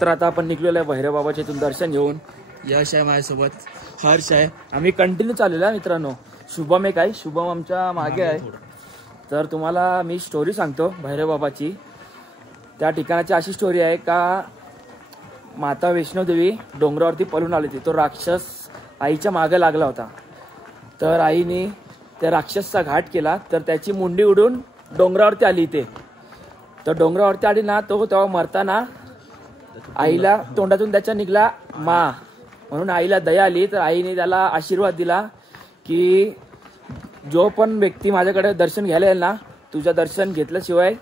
तर आता आपण निघलेलो आहे भैरव बाबाच्या इथून दर्शन घेऊन. यश आहे माझ्यासोबत, हर्ष आहे, आम्ही कंटिन्यू चाललेलो आहे मित्रांनो. शुभम आहे, काय शुभम आमच्या मागे आहे. तर तुम्हाला मी स्टोरी सांगतो भैरव बाबाची. त्या ठिकाणाची अशी स्टोरी आहे का माता वैष्णोदेवी डोंगरावरती पळून आली होती. तो राक्षस आईच्या मागे लागला होता. तर आईने त्या राक्षसचा घाट केला. तर त्याची मुंडी उडून डोंगरावरती आली इथे. तर डोंगरावरती आली ना, तो तेव्हा मरताना आईला तोंडातून त्याच्या निघला मा, म्हणून आईला दया आली. तर आईने त्याला आशीर्वाद दिला की जो पण व्यक्ती माझ्याकडे दर्शन घ्यायला येईल ना, तुझं दर्शन घेतल्याशिवाय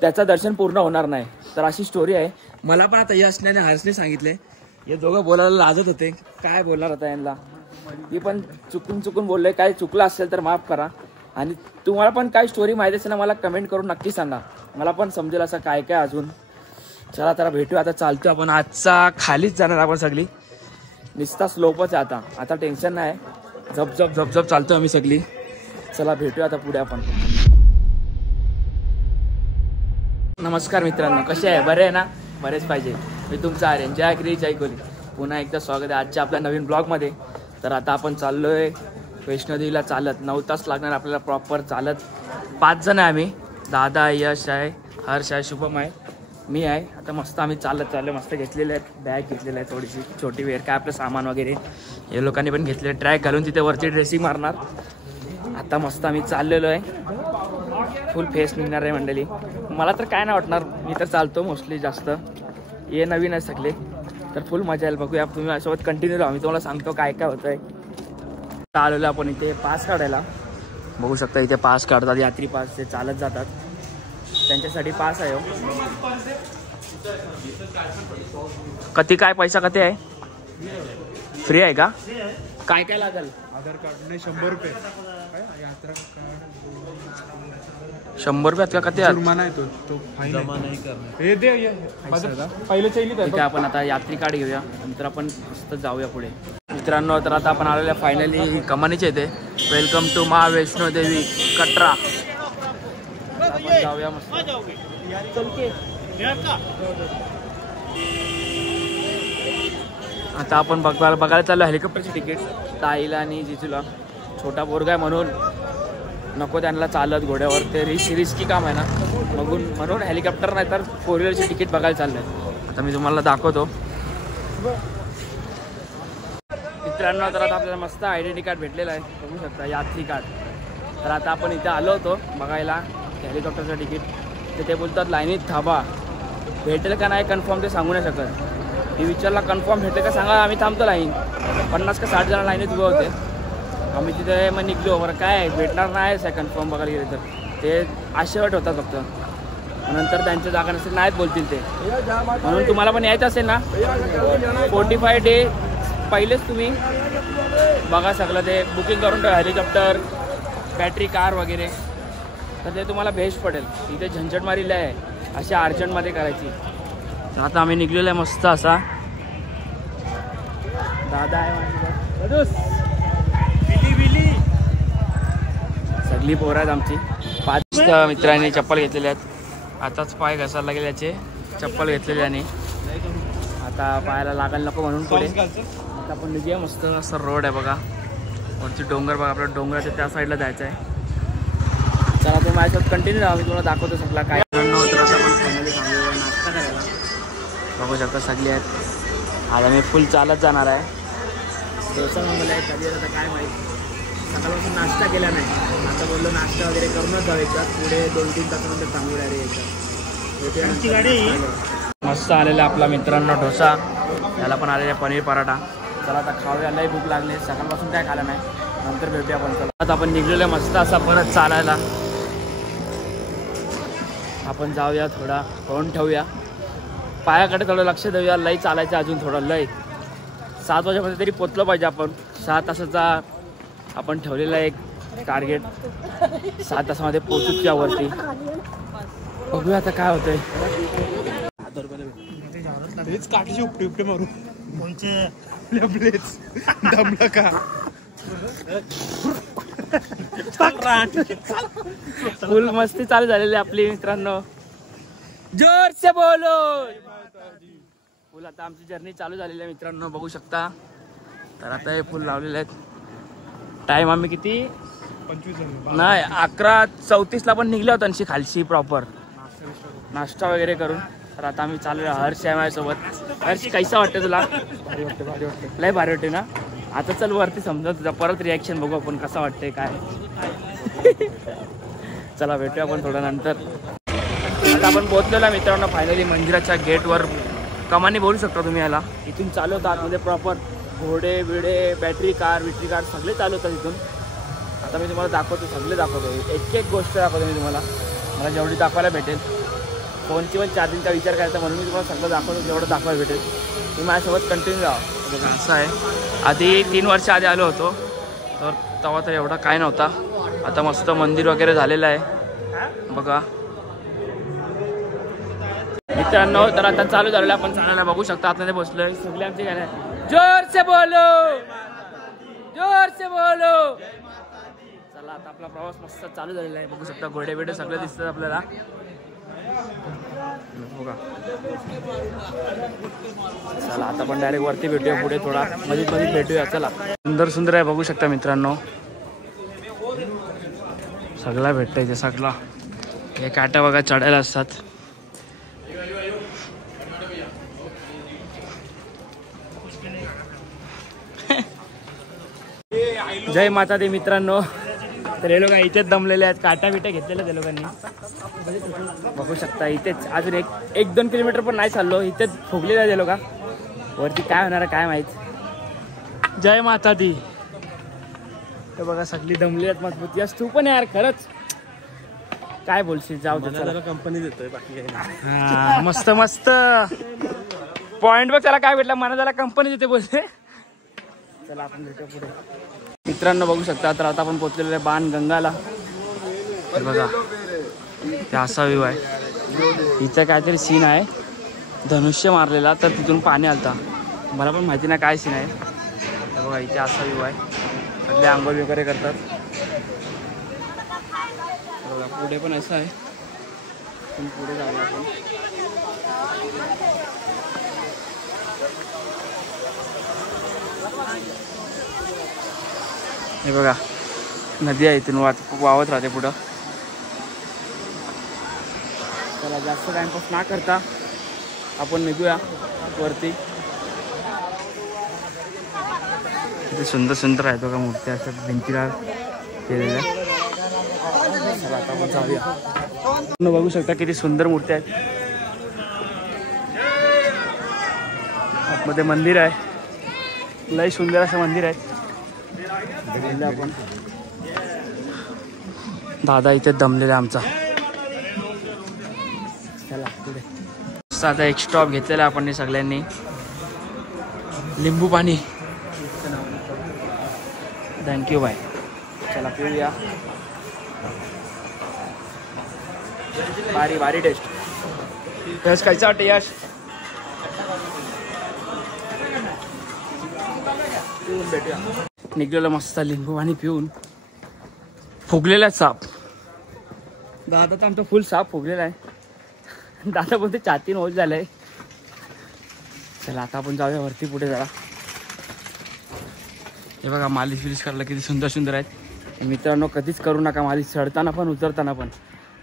त्याचं दर्शन पूर्ण होणार नाही. तर अशी स्टोरी आहे. मला पण आता यशने आणि हर्षने सांगितले. हे दोघं बोलायला लाजत होते, काय बोलणार होता यांना. मी पण चुकून बोलले, काय चुकलं असेल तर माफ करा. आणि तुम्हाला पण काय स्टोरी माहिती असेल ना, मला कमेंट करून नक्की सांगा, मला पण समजेल असं काय काय अजून. चला तर भेटू. आता चालतो आपण. आजचा खालीच जाणार आपण सगळी, निस्ता स्लोपच आहे आता. आता टेन्शन नाही, झपझप चालतो आम्ही सगळी. चला भेटूया आता पुढे आपण. नमस्कार मित्रांनो, कसे आहे? बरे आहे ना? बरेच पाहिजे. मी तुमचा आर्यन, जय क्री जय कोली. पुन्हा एकदा स्वागत आहे आजच्या आपल्या नवीन ब्लॉगमध्ये. तर आता आपण चाललोय वैष्णोदेवीला चालत. 9 तास लागणार आपल्याला प्रॉपर चालत. 5 जण आहे आम्ही. दादा, यश आहे, हर्ष आहे, शुभम आहे, मी आहे. आता मस्त आम्ही चाललो. मस्त घेतलेले आहेत, बॅग घेतलेलं आहे थोडीशी छोटी वेअर, काय आपलं सामान वगैरे हे लोकांनी पण घेतले. ट्रॅक घालून तिथे वरती ड्रेसिंग मारणार. आता मस्त आम्ही चाललेलो आहे. फुल फेस निघणार आहे मंडळी. मला तर काय नाही वाटणार, मी तर चालतो मोस्टली जास्त. हे नवीन आहे सगळे, तर फुल मजा येईल. बघूया, तुम्ही माझ्यासोबत कंटिन्यू राहा. मी तुम्हाला सांगतो काय काय होतं आहे. आलेलो आपण इथे पास काढायला. बघू शकता इथे पास काढतात, यात्री पास. ते चालत जातात, त्यांच्यासाठी पास आहे. किती काय पैसा किती आहे? फ्री आहे का? काय काय लागेल? आधार कार्ड 100 रुपये. 100 रुपयात का किती? जुर्माना आहे तो फाईन जमा नाही करणार. हे दे पहिले चैलीत आहे. ठीक आहे, आपण आता यात्री कार्ड घेऊया, नंतर आपण मस्त जाऊया पुढे. मित्रांनो, तर आता आपण आलेल्या फायनली कमानीच्या इथे. वेलकम टू मा वैष्णोदेवी कटरा. आपण जाऊया मस्त. आता आपण बघायला चाललो हेलिकॉप्टरची तिकीट. ताईला आणि जिजूला, छोटा पोरगा आहे म्हणून नको त्यांना चालत घोड्यावर, ते रिस्की काम आहे ना, म्हणून हेलिकॉप्टर नाही तर 4 व्हीलरची तिकीट बघायला चाललंय. आता मी तुम्हाला दाखवतो. मित्रांनो, तर आता आपल्याला मस्त आयडेंटिटी कार्ड भेटलेलं आहे, बघू शकता, यात्री कार्ड. तर आता आपण इथे आलो होतो बघायला हेलिकॉप्टरचं तिकीट. तर ते बोलतात लाईनीत थांबा, भेटेल का नाही कन्फर्म ते सांगू नाही शकत. मी विचारला कन्फर्म भेटेल का सांगा, आम्ही थांबतो. लाईन 50 का 60 जण लाईनीत उभे होते. आम्ही तिथे मग निघलो. बरं काय भेटणार नाही आहे कन्फर्म बघायला गेले तर. ते आशेवट होतात फक्त, नंतर त्यांच्या जागा नसेल नाहीत बोलतील ते. म्हणून तुम्हाला पण यायचं असेल ना, 45 डे पहिलेच तुम्ही बघा सगळं. ते बुकिंग करून ठेवा, हेलिकॉप्टर, बॅटरी कार वगैरे. तर ते तुम्हाला बेस्ट पडेल. इथे झंझटमारीला आहे, अशा अर्जंटमध्ये करायची. तर आता आम्ही निघलेलो आहे मस्त असा. दादा आहे माझी, सगळी पोरं आहेत आमची. 5 मित्रांनी चप्पल घेतलेले आहेत. आताच पाय घसायला लागेल याचे, चप्पल घेतलेली आणि आता पायाला लागायला नको म्हणून पुढे. आता आपण निघूया. मस्त असं रोड आहे बघा, वरती डोंगर बघा. आपल्या डोंगराच्या त्या साईडला जायचं आहे. चला तुम्ही माझ्यासोबत कंटिन्यू राहा, मी तुम्हाला दाखवतो सगळं काय. आपण फायनली नाश्ता करायला बघू शकता सगळी आहेत. आज आम्ही फुल चालत जाणार आहे. डोसा मागवला आहे, कधी आता काय माहीत. सकाळपासून नाश्ता केला नाही. आता बोललो नाश्ता वगैरे करूनच जाऊ याच्यात. पुढे 2-3 तासानंतर थांबू रे याच्यात. मस्त आलेला आपला मित्रांनो डोसा. याला पण आलेला पनीर पराठा. चला आता खाऊया, लई भूक लागली. सकाळपासून काय खाल्लं नाही, नंतर भेटूया आपण. चला आता आपण निघलेलो मस्त असा परत चालायला. आपण जाऊया, थोडा पळून ठेवूया, पायाकडे थोडं लक्ष देऊया. लई चालायचं अजून थोडं. लई 7 वाजेपर्यंत तरी पोचलो पाहिजे आपण. 6 तासाचा आपण ठेवलेला एक टार्गेट. 7 तासामध्ये पोचूच यावरती. बघूया आता काय होतंय. काठीची उपटे मारू दमलं का. फुल मस्ती चालू झालेली आपली मित्रांनो. जोर से बोलो. फुल आता आमची जर्नी चालू झालेली आहे मित्रांनो, बघू शकता. तर आता हे फुल लावलेले आहेत. टाइम आम्ही किती 25 नाही 11:34 पण निघले होतो आणखी खालशी प्रॉपर नाश्ता वगैरे करून. तर आता आम्ही चालू आहे. हर्ष आहे माझ्यासोबत. हर्ष कैसा वाटतं तुला? भारी वाटते. लय भारी वाटते ना. आता चल वरती समजा तुझा परत रिॲक्शन बघू आपण कसं वाटतंय काय. चला भेटूया आपण थोड्या नंतर. आता आपण पोहोचलेलो आहे मित्रांनो फायनली मंदिराच्या गेटवर. कमानी बोलू शकता तुम्ही याला. इथून चालू होतं आतमध्ये प्रॉपर घोडे बिडे बॅटरी कार सगळे चालू होतात इथून. आता मी तुम्हाला दाखवतो, सगळे दाखवतो, एक गोष्ट दाखवतो मी तुम्हाला. मला जेवढी दाखवायला भेटेल. फोनची पण चार्जिंगचा विचार करायचा म्हणून मी तुम्हाला सगळं दाखवतो जेवढं दाखवायला भेटेल. तुम्ही माझ्यासोबत कंटिन्यू राहा. असं आहे. आधी 3 वर्ष आधी आलो होतो तर तेव्हा तर एवढा काय नव्हता. आता मस्त मंदिर वगैरे झालेलं आहे बघा मित्रांनो. तर आता चालू झालेलं आपण चालायला बघू शकता. आतमध्ये बसलोय सगळे आमचे गाणे. जोर से बोलो. चला आता आपला प्रवास मस्त चालू झालेला आहे. बघू शकता घोडे बिडे सगळे दिसतात आपल्याला बघा. चला आता आपण डायरेक्ट वरती भेटूया. पुढे थोडा मध्ये भेटूया. चला सुंदर आहे बघू शकता मित्रांनो. सगळा भेटतंय ते सगळा. हे काट्या बघा चढायला असतात. जय माता दे मित्रांनो. तर हे लोक इथेच दमलेले आहेत. काट्या बिट्या घेतलेल्या ते लोकांनी बघू शकता. इथेच अजून 1-2 किलोमीटर पण नाही चाललो. इथेच फुगलेले आहेत ते लोक. वरती काय होणार काय माहित. जय माता दी. तर बघा सगळी दमली आहेत मजबूत. यस तू पण यार खरंच काय बोलशील. जाऊ दे कंपनी देतोय बाकी काही नाही. हा मस्त पॉइंट बघ त्याला काय भेटला. मला त्याला कंपनी देते बोलते. चला आपण भेटू पुढे मित्रांनो. बघू शकता तर आता आपण पोहोचलेलो आहे बाणगंगाला. बघा ते असा व्ह्यू आहे. इथं काहीतरी सीन आहे. धनुष्य मारलेला तर तिथून पाणी आलता. मला पण माहिती नाही काय सीन आहे. तर बघा इथे असा व्ह्यू आहे. सगळे आंघोळ वगैरे करतात. बघा पुढे पण असं आहे. पण पुढे जाऊया आपण. हे बघा नदी आहे. इथून वावत राहते पुढं. चला जास्त टाइमपास ना करता आपण निघूया वरती. इथे सुंदर आहेत बघा मूर्त्या असतात भिंतीला केलेल्या. आता आपण जाऊया. बघू शकता किती सुंदर मूर्त्या आहेत. आतमध्ये मंदिर आहे. लय सुंदर असं मंदिर आहे. आपण दादा इथे दमलेला आमचा. चला पुढे. आता एक स्टॉप घेतलेला आपण सगळ्यांनी. लिंबू पाणी. Thank you bye. चला पिऊया. भारी टेस्ट. यश खायचं वाटतं यश. भेटूया. निघलेलं मस्त लिंबू पाणी पिऊन. फुगलेला साप. दादा तर आमचा फुल साप फुगलेला आहे. दादा बोलते छातीन होत झालंय. चला आता आपण जाऊया वरती पुढे जरा. हे बघा मालिश करायला किती सुंदर आहेत मित्रांनो. कधीच करू नका मालिश. चढताना पण उतरताना पण.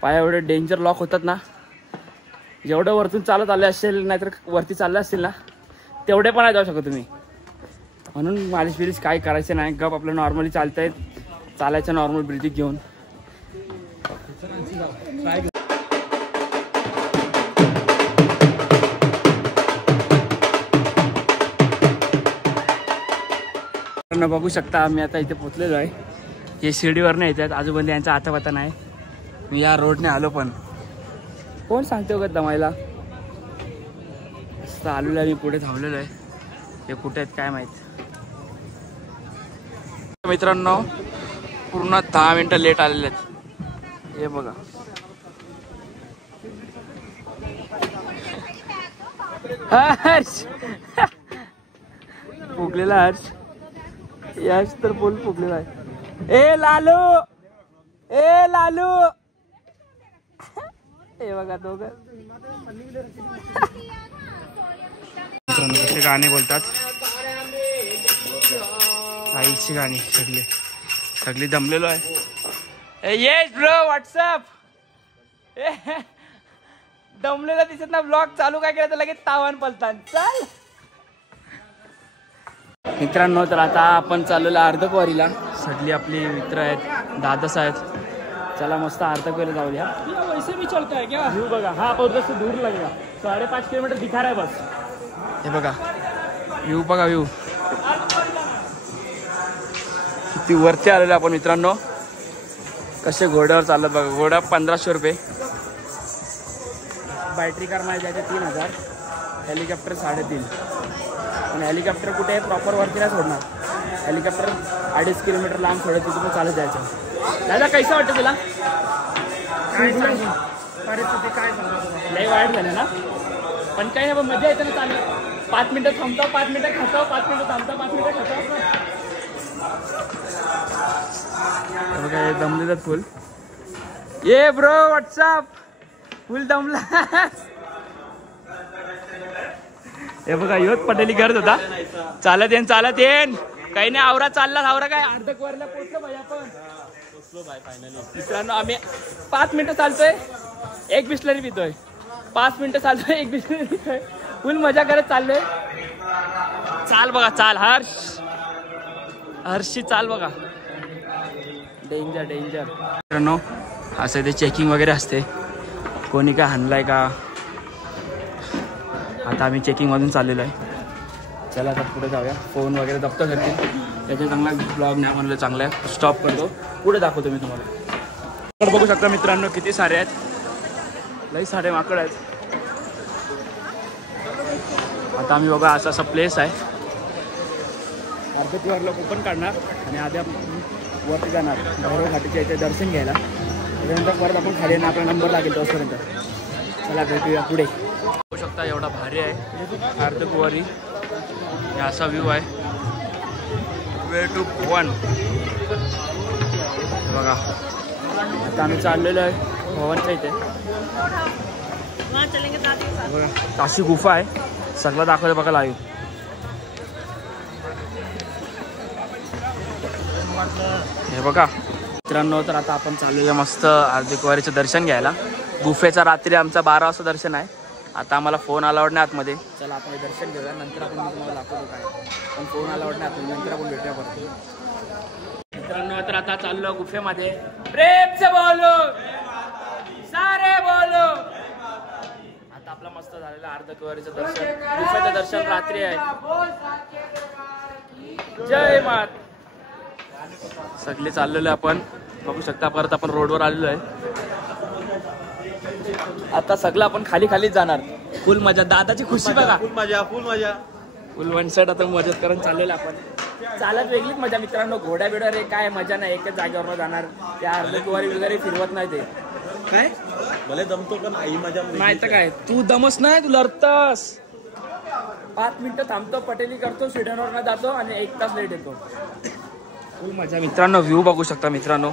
पाया एवढे डेंजर लॉक होतात ना. जेवढं वरतून चालत आले असेल नाहीतर वरती चालले असतील ना तेवढे पण नाही जाऊ शकत तुम्ही. म्हणून मालिश काय करायचं नाही. गप आपलं नॉर्मली चालतंय. चालायचं नॉर्मल ब्रिथिंग घेऊन. बघू शकता आम्ही आता इथे पोचलेलो आहे. हे शिर्डीवर नाही येतात. आजूबाजू यांचा हातापाता नाही. मी या रोडने आलो पण कोण सांगते वगैरे दमायला. असं आलेलो आहे. मी पुढे थांबलेलो आहे. हे कुठे आहेत काय माहित. मित्रांनो पूर्ण 10 मिनिटं लेट आलेले आहेत. हे बघा हर्ष फुगलेला. हर्ष यश तर बोल फुगलेला आहे. ए लालू हे बघा दोघं. मित्रांनो कसे गाणे बोलतात, आईची गाणी सगळी दमलेलो आहे. Yes bro WhatsApp. दमलेला दिसत ना, ब्लॉग चालू काय केलं तर लगेच तावण पलतात. चल मित्रांनो, तर आता आपण चाललेलो अर्धकवारीला. सगळी आपली मित्र आहेत, दादास आहेत. चला मस्त अर्धकवारीला जाऊया. वैसे भी चलता है क्या? व्यू बघा, हा उधर से दूर लगेगा, 5.5 किलोमीटर दिखा रहा है बस. हे बघा व्यू, बघा व्यू किती वरती आलेलो आपण मित्रांनो. कसे घोड्यावर चालत बघा. घोडा 1500 रुपये. बॅटरी कार माझी जायचे 3000. हेलिकॉप्टर 3.5. पण हेलिकॉप्टर कुठे आहे प्रॉपर वरती नाही सोडणार. हेलिकॉप्टर 2.5 किलोमीटर लांब सोडत तिथून चालत जायचं. दादा कैसा वाटतं तुला? काय सांगू परिस्थिती, काय सांगू, लई वाईट झालं ना. पण काही नाही, मजा येते ना. चालत 5 मिनिटं थांबतो, 5 मिनिटं खातो, 5 मिनिटं थांबतो, 5 मिनिटं खातो. बघा दमलेलं फुल. ये ब्रो व्हॉट्सअप. फुल दमला. हे बघा योच पटेली करत होता. चालत येईन काही नाही. आवरा चालला, आवरा काय अर्धकवारीला पोहोचलो भाई आपण. मित्रांनो आम्ही 5 मिनिटं चालतोय, 1 बिस्लरी पितोय. 5 मिनिटं चालतोय, 1 बिस्लरी पितोय. फुल मजा करत चाललोय. चाल बघा, चाल हर्षी चाल बघा. डेंजर मित्रांनो. असं ते चेकिंग वगैरे असते, कोणी काय हाणलाय का. आता आम्ही चेकिंगमधून चाललेलो आहे. चला आता पुढे जाऊया. फोन वगैरे जप्त करतील. त्याचा चांगला ब्लॉग नाही म्हणलं, चांगला आहे. स्टॉप करतो, पुढे दाखवतो मी तुम्हाला. बघू शकता मित्रांनो किती सारे आहेत, लई सारे माकड आहेत. आता आम्ही बघा असा प्लेस आहे. अर्धकवारीला कोकण काढणार आणि आधी आपण वरती जाणार भैरव घाटीच्या इथे दर्शन घ्यायला. त्याच्यानंतर परत आपण खाली येणार, आपला नंबर लागेल तोपर्यंत. चला भेटूया पुढे. बघू शकता एवढा भारी आहे अर्धकुवारी. असा व्ह्यू आहे. वे टू भवन बघा. आता आम्ही चाललेलो आहे भवनच्या इथे. बघा काशी गुफा आहे, सगळं दाखवलं बघा लाईव्ह. हे बघा मित्रांनो, तर आता आपण चाललेलं मस्त अर्धकुवारीचं दर्शन घ्यायला. गुफेचा रात्री आमचा 12 वाजता दर्शन आहे. आता आम्हाला फोन अलाउड नाही आतमध्ये. चला आपण दर्शन घेऊया, नंतर आपण तुम्हाला दाखवतो काय. पण फोन अलाउड नाही आतमध्ये, नंतर आपण भेटूया परत. मित्रांनो तर आता चाललो गुफेमध्ये. प्रेम से बोलो, सारे बोलो. आता आपला मस्त झालेलं अर्धकुवारीचं दर्शन. गुफेचं दर्शन रात्री आहे. जय मात. सगळे चाललेलो आपण बघू शकता. परत आपण रोडवर आलेलो आहे. आता सगळं आपण खाली जाणार. फुल मजा, दादाची खुशी बघा. फुल वन साइड आता मजा करून चाललेलं आपण. चालत वेगळीच मजा मित्रांनो. घोड्या बिड्या रे काय मजा नाही, एकच जागेवर जाणार. त्या अर्धकुवारी वगैरे फिरवत नाही ते. काय भले दमतो पण आई मजा नाही तर काय. तू दमस नाही, तू लढतस. 5 मिनिटं थांबतो, पटेली करतो, स्वीडनवर जातो आणि 1 तास लेट येतो. फुल मजा मित्रांनो. व्ह्यू बघू शकता मित्रांनो.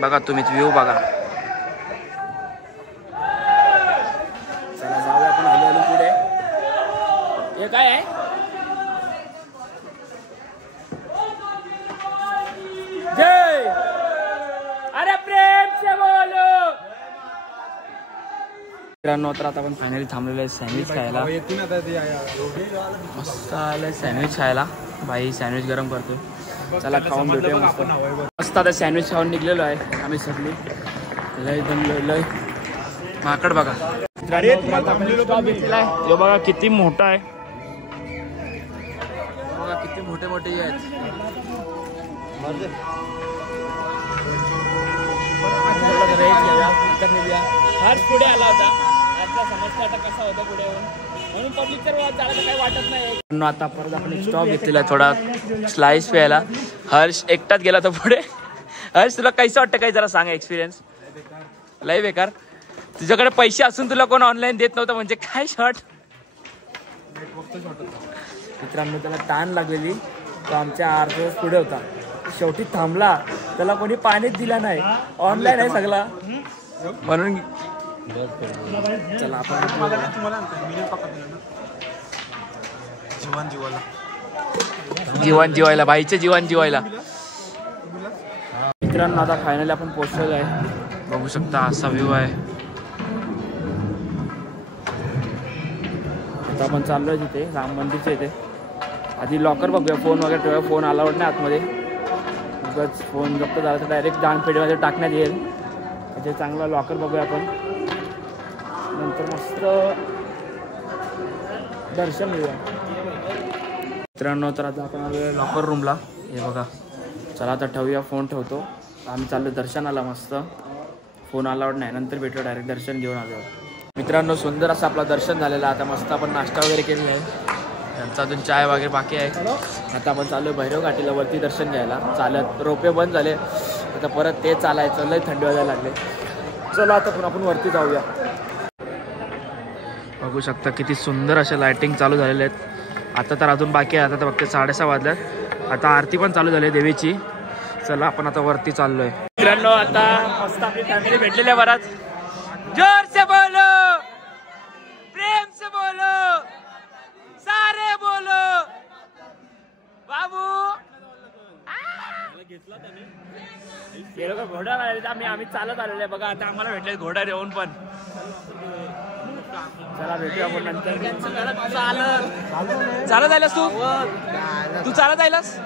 बघा तुम्ही व्ह्यू बघा. चला जाऊया आपण हळूहळू पुढे. हे काय आहे? जय. अरे प्रेम से बोलो. मित्रांनो तर आता आपण फायनली थांबलेलो आहे सँडविच खायला. मस्त आलंय सँडविच खायला. भाई सँडविच गरम करतोय. चला खाऊन भेटूया मस्त. मस्त आता सँडविच खाऊन निघलेलो आहे आम्ही सगळी. लय दमलोय. माकड बघा. हे बघा किती मोठा आहे. बघा किती मोठे मोठे आहेत. हाच पुढे आला होता. आता समजतं आता कसा होता पुढे येऊन. म्हणून पब्लिक तर चालायला काही वाटत नाही. आता परत आपण स्टॉप घेतलेला थोडा स्लाइस प्यायला. हर्ष एकटाच गेला तर पुढे. हर्ष तुला कैसा वाटतं, काही जरा सांग एक्सपिरियन्स. लय बेकार. तुझ्याकडे पैसे असून तुला कोण ऑनलाईन देत नव्हतं म्हणजे काय शॉर्ट. मित्रांनो त्याला ताण लागलेली, तो आमच्या अर्धा तास पुढे होता. शेवटी थांबला, त्याला कोणी पाणीच दिला नाही. ऑनलाईन आहे सगळा म्हणून. चला आपण जीवन जिवायला, बाईचे जीवन जिवायला. मित्रांनो आता फायनली आपण पोहोचलेलो आहे. बघू शकता असा व्ह्यू आहे. आता आपण चाललोय तिथे राम मंदिरच्या इथे. आधी लॉकर बघूया, फोन वगैरे ठेवूया. फोन अलाउड नाही आतमध्ये. उगाच फोन जप्त झाला तर डायरेक्ट दानपेटीमध्ये टाकण्यात येईल. त्याचे चांगला लॉकर बघूया आपण. नंतर मस्त दर्शन घेऊया. मित्रांनो तर आता आपण आलो लॉकर रूमला. हे बघा. चला आता ठेवूया. फोन ठेवतो. आम्ही चाललो दर्शनाला. मस्त फोन अलाउड नाही. नंतर भेटू. डायरेक्ट दर्शन घेऊन आलो. मित्रांनो सुंदर असं आपलं दर्शन झालेलं. आता मस्त आपण नाश्ता वगैरे केलेला आहे. त्यांचा अजून चाय वगैरे बाकी आहे. आता आपण चालू भैरव घाटीला वरती दर्शन घ्यायला. चालत रोपे बंद झाले. आता परत ते चालायचं. लय थंडी वाजायला लागले. चला आता पण आपण वरती जाऊया. बघू शकता किती सुंदर असे लाइटिंग चालू झालेले आहेत. आता तर अजून बाकी आहे. आता तर फक्त 6:30 वाजल्यात. आता आरती पण चालू झाली आहे देवीची. चला आपण आता वरती चाललोय. मित्रांनो आता मस्त आपली फॅमिली भेटलेली आहे बरात. जोर से बोलो, प्रेम से बोलो, सारे बोलो. बाबू हे लोक घोडा आम्ही चालत आलेलो आहे बघा. आता आम्हाला भेटले घोडा येऊन पण. चला भेटूया आपण नंतर. चालत जायलास तू चालत जायलास.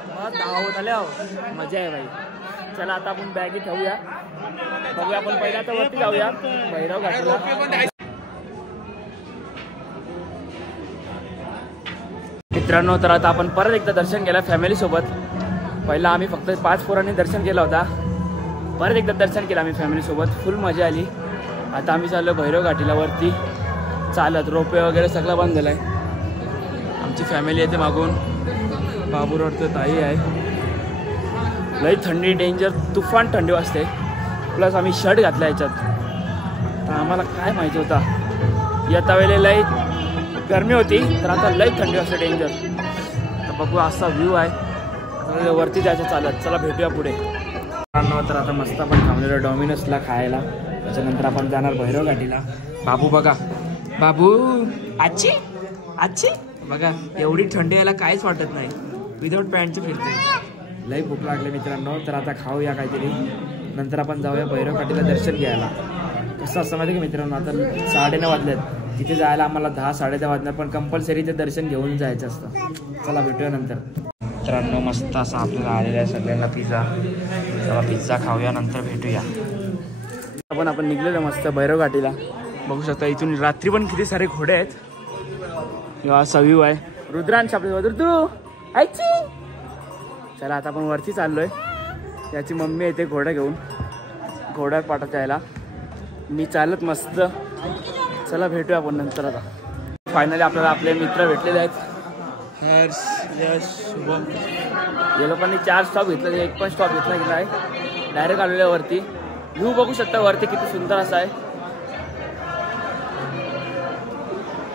मजा आहे भाई. चला आता आपण बॅगी ठेवूया. बघूया आपण पहिला तर वरती जाऊया भैरव घाटला. मित्रांनो तर आता आपण परत एकदा दर्शन केलं फॅमिली सोबत. पहिला आम्ही फक्त 5 पोरांनी दर्शन केलं होता. परत एकदा दर्शन केलं आम्ही फॅमिली सोबत. फुल मजा आली. आता आम्ही चाललो भैरव घाटीला वरती चालत. रोपे वगैरे सगळं बंद झालं आहे. आमची फॅमिली येते मागून. बाबूरोडचं ताई आहे. लई थंडी डेंजर तुफान थंडी वाजते. प्लस आम्ही शर्ट घातला याच्यात. तर आम्हाला काय माहिती होता येता वेळेला लई गरमी होती. तर आता लई थंडी वाजते डेंजर. तर बघू असा व्ह्यू आहे. वरती जायचं चालत. चला भेटूया पुढे. तर आता मस्त आपण थांबलेलो डॉमिनोसला खायला. त्याच्यानंतर आपण जाणार भैरव घाटीला. बाबू बघा. बाबू आजी आजी बघा. एवढी थंडी यायला काहीच वाटत नाही. विदाऊट पॅन्टची फिरते. लई भूक लागले मित्रांनो. तर आता खाऊया काहीतरी. नंतर आपण जाऊया भैरव घाटीला दर्शन घ्यायला. कसं असं माहिती का मित्रांनो आता 9:30 वाजलेत. तिथे जायला आम्हाला 10-10:30 वाजणार. पण कंपल्सरी ते दर्शन घेऊन जायचं असतं. चला भेटूया नंतर. मित्रांनो मस्त असं आपल्याला आलेलं आहे सगळ्यांना पिझ्झा. चला पिझ्झा खाऊया नंतर भेटूया. आपण निघलेलो मस्त भैरव घाटीला. बघू शकता इथून रात्री पण किती सारे घोडे आहेत. असा व्ह्यू आहे. रुद्रांश आपल्या रुद्रू आईची. चला आता आपण वरती चाललोय. त्याची मम्मी येते घोडा घेऊन. घोड्यात पाठवता यायला. मी चालत मस्त. चला भेटूया आपण नंतर. आता फायनली आपल्याला आपले मित्र भेटलेले आहेत. हर्ष, यश, शुभम. या लोकांनी 4 स्टॉप घेतले. 1 पण स्टॉप घेतला गेला आहे. डायरेक्ट आलेल्या वरती. व्ह्यू बघू शकता वरती किती सुंदर असा आहे.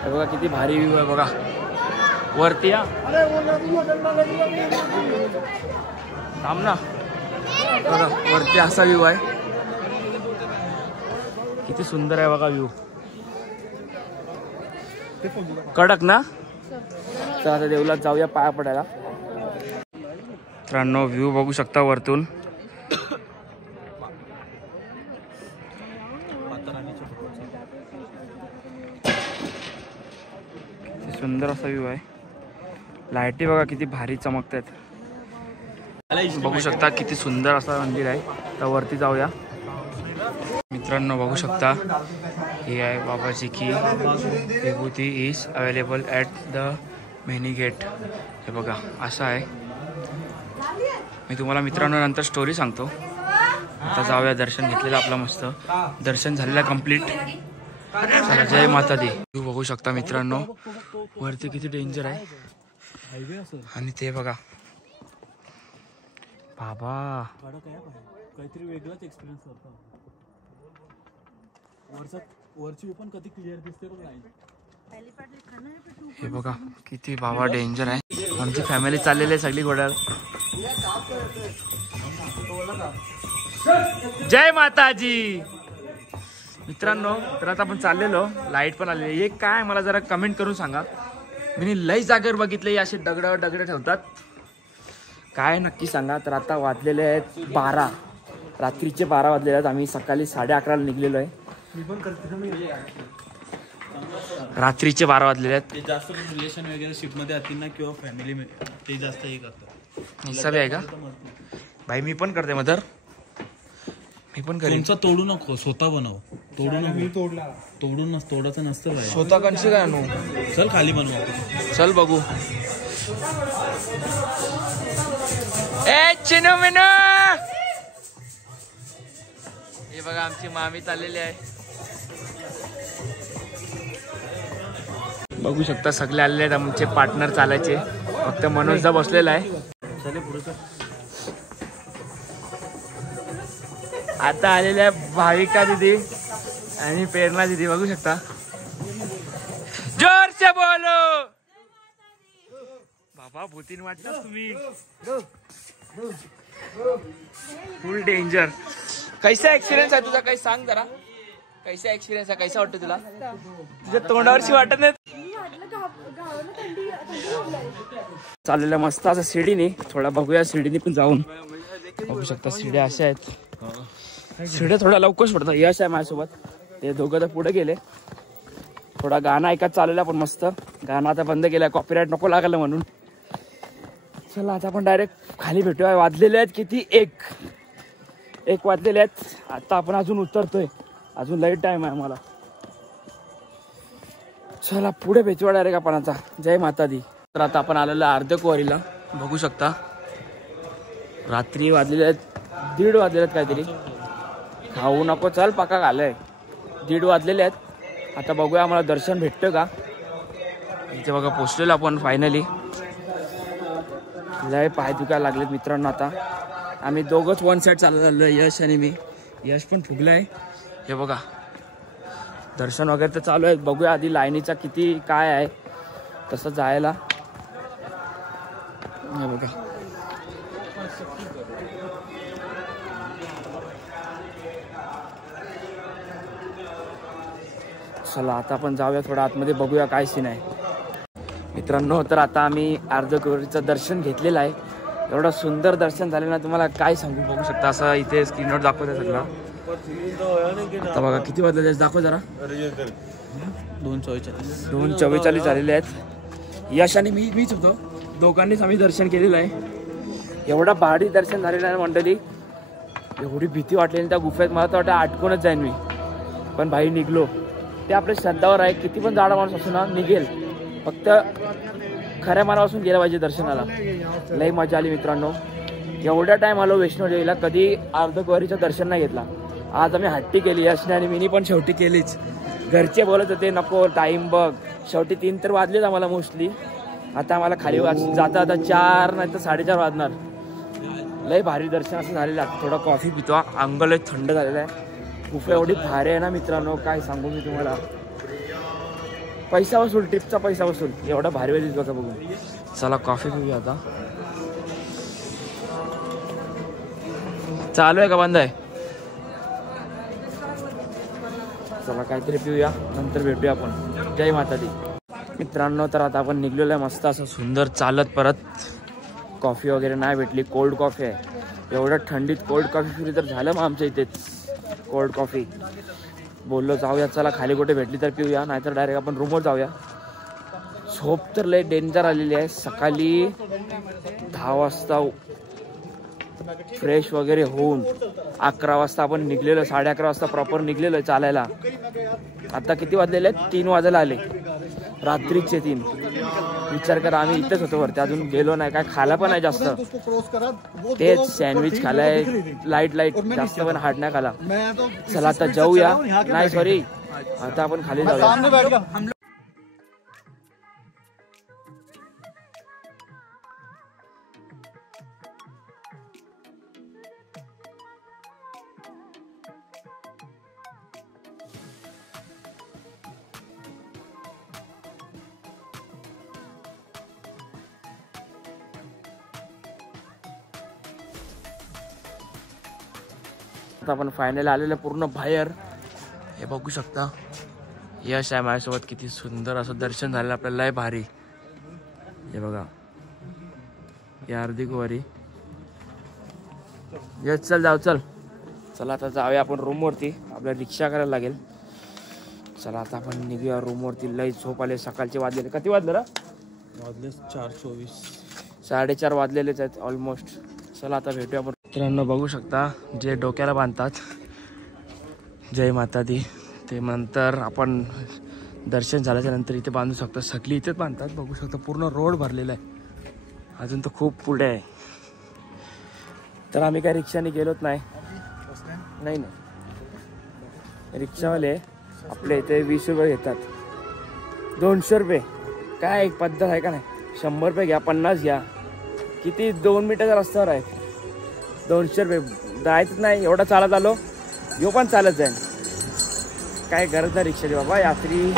बघा किती भारी व्ह्यू आहे बघा वरती. या थांब ना. बघा वरती असा व्ह्यू आहे. किती सुंदर आहे बघा व्ह्यू. कडक ना. तर आता देवलात जाऊया पाया पडायला. मित्रांनो व्ह्यू बघू शकता वरतून. सुंदर असा व्ह्यू आहे. लाईटी बघा किती भारी चमकतात. बघू शकता किती सुंदर असं मंदिर आहे. तर वरती जाऊया. मित्रांनो बघू शकता हे आहे बाबाजी की विभूती is available at the main gate. हे बघा असं आहे. मी तुम्हाला मित्रांनो नंतर स्टोरी सांगतो. आता जाऊया. दर्शन घेतलेलं आपलं मस्त. दर्शन झालेलं कंप्लीट. चला जय माता दी. तू बघू शकता मित्रांनो वरती किती डेंजर आहे. आणि ते बघा बाबा काहीतरी वेगळाच एक्सपिरियन्स होता. वरची पण कधी क्लिअर दिसते बघ. हे बघा किती बाबा डेंजर आहे. आमची फॅमिली चाललेली आहे सगळी घोड्यावर. जय माताजी. मित्रांनो तर आता आपण चाललेलो. लाईट पण आलेली. एक काय मला जरा कमेंट करून सांगा मी लई जागेवर बघितले असे दगड ठेवतात. काय नक्की सांगा. तर आता वाजलेले आहेत 12, रात्रीचे 12 वाजलेले आहेत. आम्ही सकाळी 11:30ला निघलेलो आहे. रात्रीचे 12 वाजलेले आहेत. ते जास्त रिलेशन वगैरे शिप मध्ये असतील ना किंवा फॅमिली ते जास्त हे करतात. सब आहे का भाई? मी पण करते मदर, मी पण करेन. तुमचा तोडू नको, स्वतः बनव. तोडू नको. मी तोडला. तोडायचं नसतं भाई. स्वतः कशी काय आणू? चल खाली बनवू आपण. चल बघू. ए चिनू मिनू, हे बघा आमची मामी चाललेली आहे. बघू शकता सगळे आलेले आहेत आमचे पार्टनर चालायचे. फक्त मनोजदा बसलेला आहे. चले पुढे. आता आलेल्या भाविका दिदी आणि प्रेरणा दिदी बघू शकता. जोर से बोलो. बाबा भूतीन वाटतात तुम्ही. फुल डेंजर. कैसा एक्सपिरियन्स आहे तुझा? काही सांग जरा. कैसा एक्सपिरियन्स आहे? कैसा वाटतं तुला? तुझ्या तोंडावरची वाटत नाही. चाललेल्या मस्त असं शिडीने. थोडा बघूया शिडीने पण जाऊन. बघू शकता शिड्या अशा आहेत. शिड्या थोड्या लवकर सोडतात. यश आहे माझ्यासोबत. ते दोघं तर पुढे गेले. थोडा गाणं ऐकत चाललेला पण मस्त. गाणं आता बंद केलंय, कॉपीराईट नको लागायला म्हणून. चला आता आपण डायरेक्ट खाली भेटूया. वाजलेले आहेत किती? 1 वाजलेले आहेत. आता आपण अजून उतरतोय. अजून लाईट टाइम आहे आम्हाला. चला पुढे भेटूया डायरेक्ट आपण आता. जय माता दी. तर आता आपण आलेलो अर्धकुवारीला. बघू शकता रात्री वाजलेले आहेत 1:30 वाजलेले आहेत काहीतरी. खाऊ नको चल, पक्का घालय. 1:30 वाजलेले आहेत. आता बघूया आम्हाला दर्शन भेटतं का. इथे बघा पोचलेलो आपण फायनली. लय पाय दुखायला लागलेत मित्रांनो. आता आम्ही दोघंच वन साईड चालत आलो, यश आणि मी. यश पण फुगलाय. हे बघा दर्शन वगैरे तर चालू आहे. बघूया आधी लाईनीचा किती काय आहे तसं जायला. हे बघा चला आता आपण जाऊया थोडं आतमध्ये. बघूया काय सीन आहे मित्रांनो. तर आता आम्ही अर्धकुवारीचं दर्शन घेतलेलं आहे. एवढं सुंदर दर्शन झालं ना तुम्हाला काय सांगू. बघू शकता असं इथे स्क्रीनवर दाखवत सगळं. आता बघा किती वाजले दाखव जरा. 2:44 झालेले आहेत. यश आणि मीच होतो. दोघांनीच आम्ही दर्शन केलेलं आहे. एवढा भारी दर्शन झालेलं आहे मंडळी. एवढी भीती वाटलेली त्या गुफेत. मला तर वाटतं अटकूनच जाईन मी. पण भाई निघलो. ते आपल्या श्रद्धावर आहे. किती पण जाडा माणूस असो ना निघेल. फक्त खऱ्या मनापासून गेला पाहिजे दर्शनाला. लई मजा आली मित्रांनो. एवढा टाइम आलो वैष्णोदेवीला. कधी अर्धकुवारीचं दर्शन नाही घेतला. आज आम्ही हट्टी केली. यशने आणि मीनी पण शेवटी केलीच. घरचे बोलत होते नको टाइम बघ. शेवटी 3 तर वाजलेच आम्हाला मोस्टली. आता आम्हाला खाली जाता आता 4 नाही तर 4:30 वाजणार. लय भारी दर्शन असं झालेलं आहे. थोडा कॉफी पितो. अंग लय थंड झालेलं आहे. गुफा एवढी भारी आहे ना मित्रांनो काय सांगू मी तुम्हाला. पैसा वसूल, ट्रिपचा पैसा वसूल. एवढा भारी वेळ दिसतो का बघून. चला कॉफी पिऊया आता. चालू आहे का बंद आहे? चला काहीतरी पिऊया नंतर भेटूया आपण. जय माता दी मित्रांनो. तर आता आपण निघलेलो आहे मस्त असं सुंदर चालत परत. कॉफी वगैरे नाही भेटली. कोल्ड कॉफी आहे. एवढं थंडीत कोल्ड कॉफी फ्री तर झालं मग आमच्या इथेच. कोल्ड कॉफी बोललो जाऊया चला खाली कुठे भेटली तर पिऊया. नाहीतर डायरेक्ट आपण रूमवर जाऊया. झोप तर लय डेंजर आलेली आहे. सकाळी 10 वाजता फ्रेश वगैरे होऊन 11 वाजता आपण निघलेलो. 11:30 वाजता प्रॉपर निघलेलो चालायला. आता किती वाजलेले आहेत? 3 वाजायला आले. रात्रीचे 3. विचार करा आम्ही इथेच होतो वरती. अजून गेलो नाही. काय खायला पण नाही जास्त. तेच सँडविच खालाय लाईट जास्त पण हार्ड नाही खाला. चला आता जाऊया. नाही सॉरी आता आपण खाली जाऊया. आता आपण फायनल आलेलं पूर्ण बाहेर. हे बघू शकता यश आहे माझ्यासोबत. किती सुंदर असं दर्शन झालं आपल्याला. लय भारी. हे बघा हे हार्दिक वारी. यस चल जाऊ चल. चला आता जाऊया आपण रूमवरती. आपल्याला रिक्षा करायला लागेल. चला आता आपण निघूया रूमवरती. लई झोप आले. सकाळचे वाजलेले किती वाजले ना? वाजले 4:24. 4:30 वाजलेलेच आहेत ऑलमोस्ट. चला आता भेटूया आपण. मित्रांनो बघू शकता जे डोक्याला बांधतात जय माता दी ते नंतर आपण दर्शन झाल्याच्या नंतर इथे बांधू शकतो. सगळी इथेच बांधतात. बघू शकता पूर्ण रोड भरलेला आहे. अजून तर खूप पुढे आहे. तर आम्ही काही रिक्षाने गेलोच नाही. नाही रिक्षावाले आपल्या इथे 20 रुपये घेतात. 200 रुपये काय एक पद्धत आहे का नाही? 100 रुपये घ्या 50 घ्या. किती 2 मिनिटाच्या रस्त्यावर आहे. 200 रुपये जायचंच नाही. एवढा चालत आलो. यो पण चालत जाईल. काय गरज नाही रिक्षाची बाबा. यात्री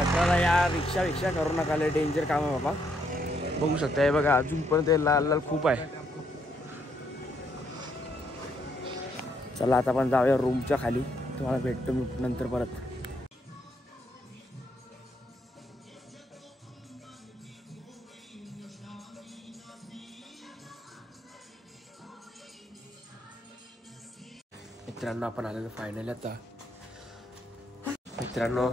कचरा या रिक्षा करू नका. लय डेंजर काम आहे बाबा. बघू शकता हे बघा अजून पण ते लाल लाल खूप आहे. चला आता आपण जाऊया रूमच्या खाली. तुम्हाला भेटतो मी नंतर परत. मित्रांनो आपण आलेलो फायनली आता. मित्रांनो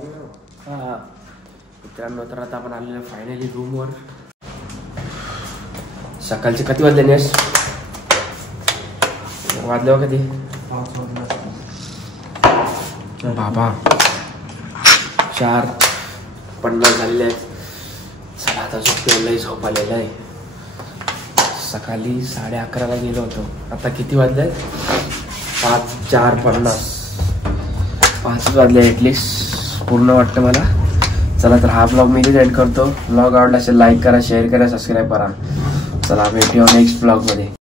तर आता आपण आलेलो फायनली रूमवर. सकाळचे किती वाजले नेस? वाजले हो कधी बाबा? 4:50 झालेले आहेत. चला आता झोप आलेला आहे. सकाळी 11:30ला गेलो होतो. आता किती वाजले? 5 वाजले ॲटलिस्ट पूर्ण वाटतं मला. चला तर हा ब्लॉग मी एंड करतो. ब्लॉग आवडला असेल लाईक करा, शेअर करा, सबस्क्राईब करा. चला भेटूया नेक्स्ट ब्लॉगमध्ये.